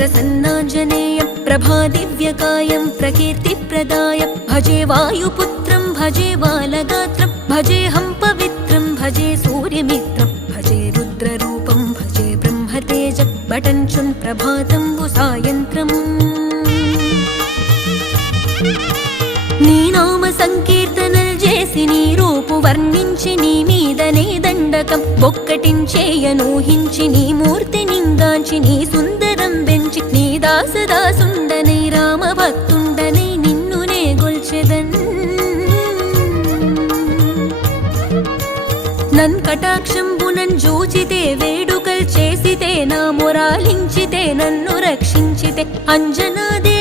प्रसन्नाञ्जनेयं प्रभादिव्यकायं प्रकीर्तिप्रदाय भजे वायुपुत्रं भजे बालगात्रं भजेऽहं पवित्रं भजे सूर्यमित्रं भजे रुद्ररूपं भजे ब्रह्मतेज बटञ्चुन् प्रभातं सायन्त्रम् నీ నామ సంకీర్తనలు చేసి నీ రూపు వర్ణించి నీ మీదనే దండకం ఒక్కటించేయనూహించి నీ మూర్తి నింగాంచి నీ సుందరం పెంచి నీ దాసదాసుండనై రామభక్తుండనై నిన్నునే గొల్చెదన్ నన్ కటాక్షంబునన్ జూచితే వేడుకల్ చేసితే నా మొరాలించితే నన్ను రక్షించితే అంజనాదే